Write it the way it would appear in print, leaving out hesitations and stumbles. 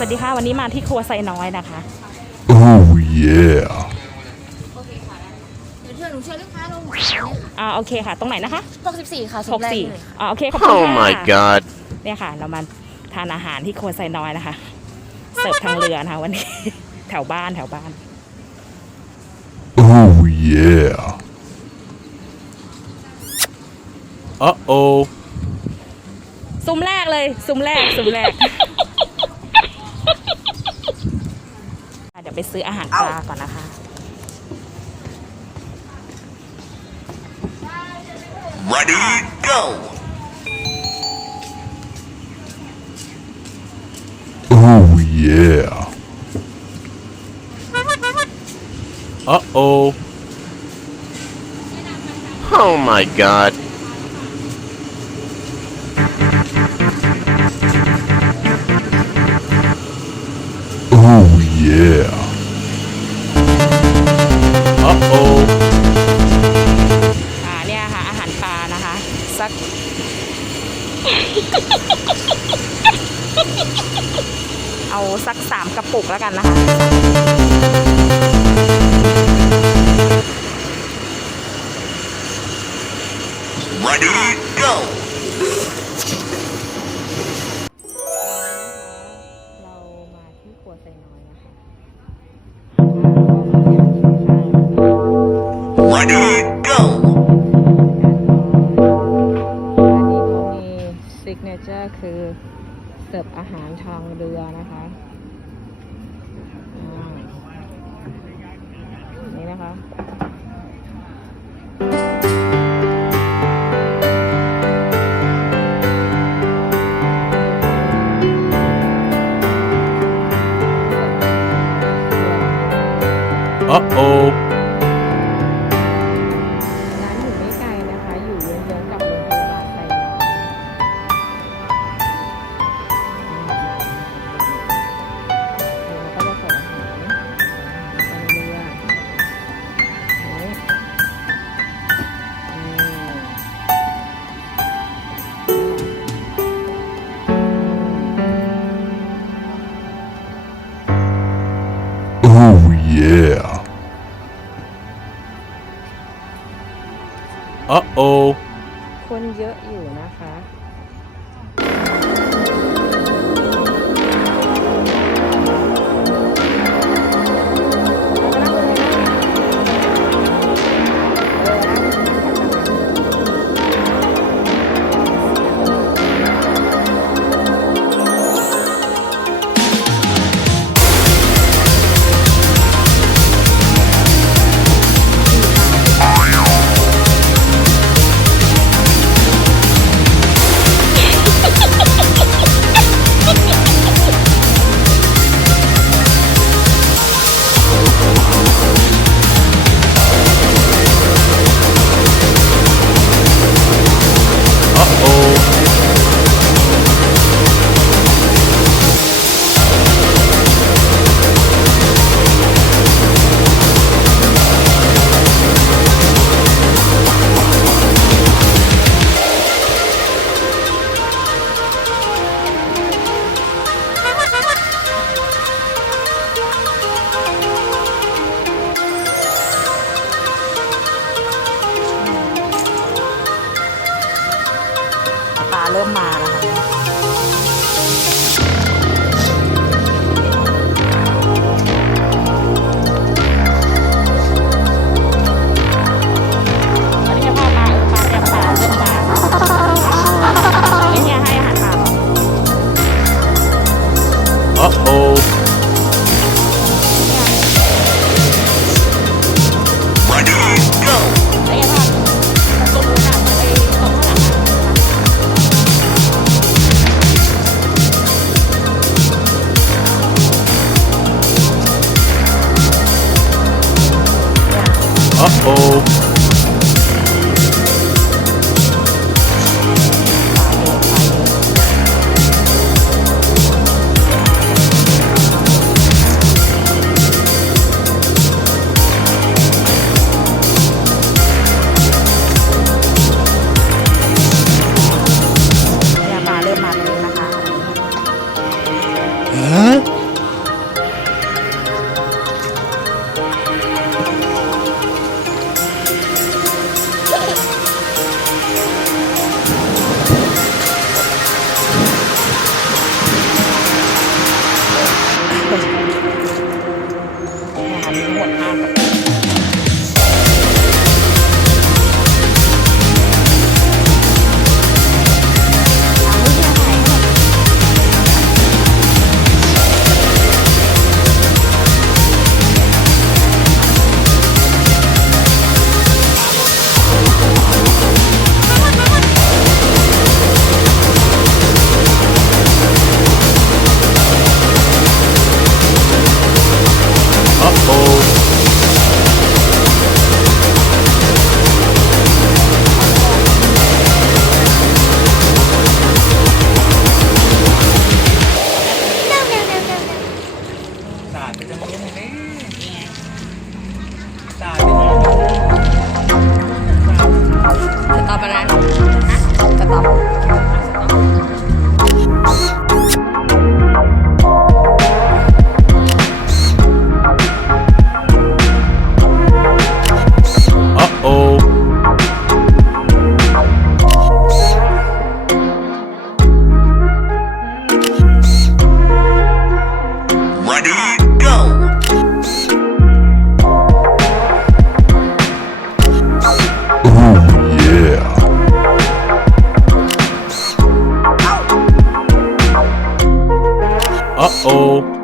สวัสดีค่ะวันนี้มาที่ครัวไซน้อยนะคะ Oh yeah โอเคค่ะเดี๋ยวหนูเชิญลูกค้าลงโอเคค่ะตรงไหนนะคะ64ค่ะโอเคขอบคุณค่ะ Oh my god เนี่ยค่ะเรามาทานอาหารที่ครัวไซน้อยนะคะเสิร์ฟทางเรือนะคะวันนี้ แถวบ้านOh yeah Uh-oh ซุ้มแรกเลยซุ้มแรก เดี๋ยวไปซื้ออาหารปลาก่อนนะคะReady go Oh yeah Uh-oh Oh my god Oh yeah Uh-oh เนี่ยค่ะอาหารปลานะคะสัก เอาสัก3กระปุกแล้วกันนะคะReady go เรามาที่ครัวไซน้อยนะคะ Ready go อันนี้เขามีซิกเนเจอร์คือเสิร์ฟอาหารทางเรือนะคะนี่นะคะ Uh-oh ร้านอยู่ไม่ไกลนะคะ อยู่เยื้องๆกับโรงพยาบาลไซน้อยเราก็จะส่งอาหารทางเรือOh yeah Uh-oh คนเยอะอยู่นะคะปลาเริ่มมาแล้วค่ะอันนี้พ่อมาปลาเริ่มมาเริ่มมานี่ให้อาหารปลา Uh-oh Ready go ไอ้ยพ่อตรงนู้นอ่ะไอ้ตรงข้างหลังUh-oh Huh? Uh-oh.